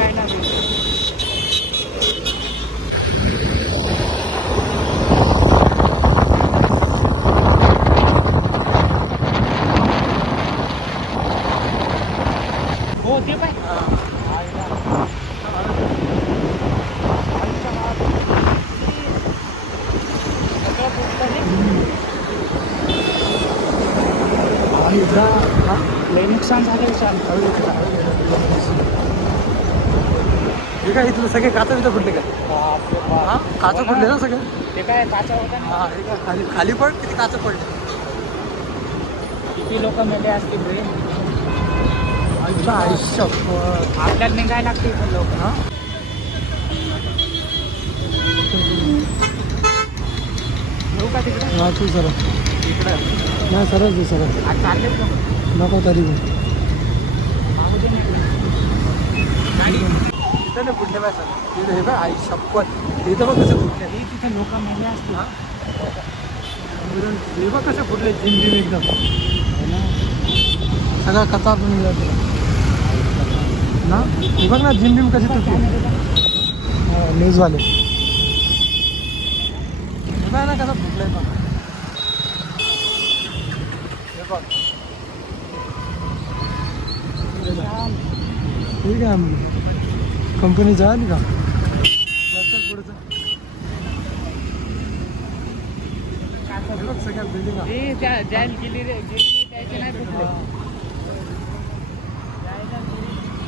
ngay là vô tiếp ấy. Lấy nước sang ra đây sang tới ừ. हे काय इथलं सगळे काचा बिचा फुटले का. हा? काचा फुटले ना सगळे? ते काय काचा हा हे काय खाली खाली पण किती काचा पडले किती लोक मेले असतील रे? आमचं आयुष्य आपल्याला निघायला लागते लोक. हा? येऊ का तिकडे? हा तू सर इकडं. नाही दे आज नको तरी पण. गाडी नाही फुटले पाहिजे सर तिथं हे बघ आई शपथ. इथं बघ कसं फुटले हे तिथे लोक मेले असतील. हा? हे बघ कसं फुटले जिम जिम एकदम. सगळा कचा पण निघाला ना? हे बघ ना जिम जिम कशी तुटली. न्यूजवाले बघ ना कसं फुटलंय हे बघ. ठीक आहे कंपनी जाईल का.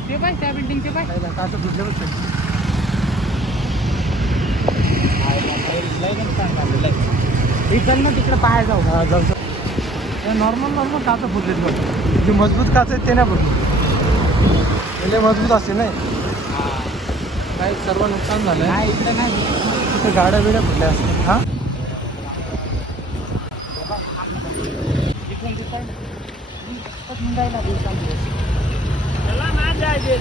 ते पाय त्या बिल्डिंगचे पाय. काचं फुटले बघ सगळे. चल मग तिकडे पाहायला जाऊ. जाऊ नॉर्मल नॉर्मल काचं फुटले जे मजबूत काच आहेत ते नाही फुटले मजबूत असते नाही. काही सर्व नुकसान झालं नाही इकडे नाही तिथे गाड्या बिड्या फुटल्या असतात हा? इकडून दिसाय निघायला दिवसांदिवस चला ना जायचे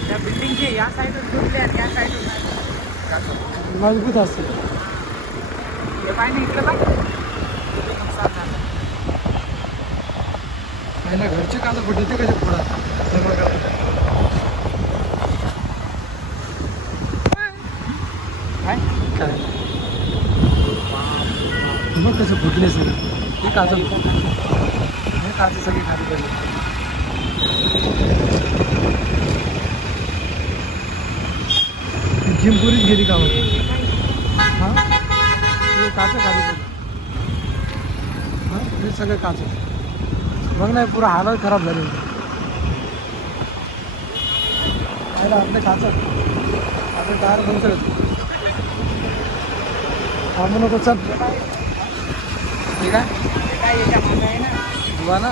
त्या बिल्डिंगचे या साईडून फुटले आणि या साईडून नाही. मजबूत असते. पहिला घरचे काचं फुटले ते कसे बघा. काय? काय? बघ कसं फुटले सगळे? हे काचं हे काचं सगळी खाली पडले. जिमपुरीच गेली का मग हा? हे काचं खाली पडले हे? सगळे काचं. बघ नाही पुरा हालत खराब झाले खायला आपले काचं. आपले टायर बंद करत थांबू नको चल. ठीक आहे हे ना. दुवा ना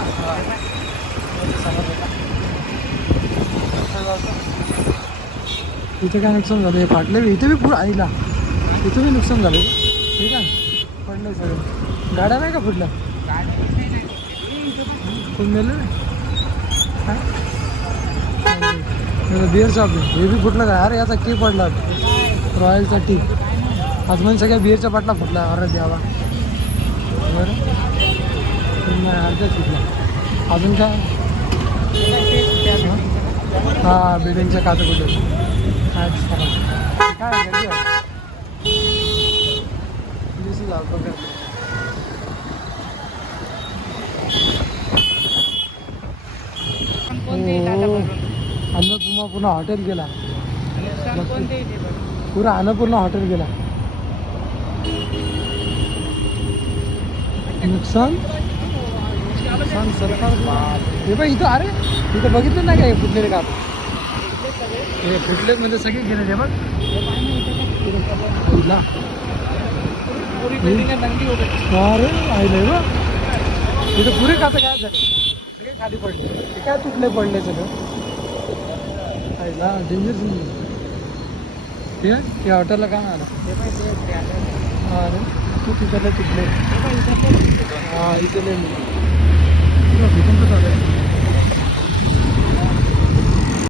इथे काय नुकसान झालं? हे फाटले बी. इथे बी पुढं आईला. इथे बी नुकसान झालं. ठीक आहे पडलं सगळं. गाड्या नाही का फुटल्या? कोण गेलं बिअर शॉप हे बी फुटलं का? अरे याचा की पडला. रॉयलचा टी आज म्हणजे सगळ्या बिअरच्या बाटला फुटला अरे द्यावा बरं. नाही अर्ध्याच फुटला अजून काय? हां बिल्डिंगच्या काचा कुठे बघून? अन्नपूर्णा पुन्हा हॉटेल गेला. हे. पुरा अन्नपूर्णा हॉटेल गेला. नुकसान? नुकसान सरकार? हे बघ इथं अरे इथं बघितलं नाही काय फुटलेले का हे फुटले म्हणजे सगळे गेले रे बघ अरे आहे बघ इथं पुरे काचं काय झाले सगळे खाली पडले. ते काय तुटले पडले सगळं? आईला डेंजर ठीक आहे. हॉटेलला काय आलं? ते अरे तू तिकडे तुटले. हा इथे इथं पण. चालू आहे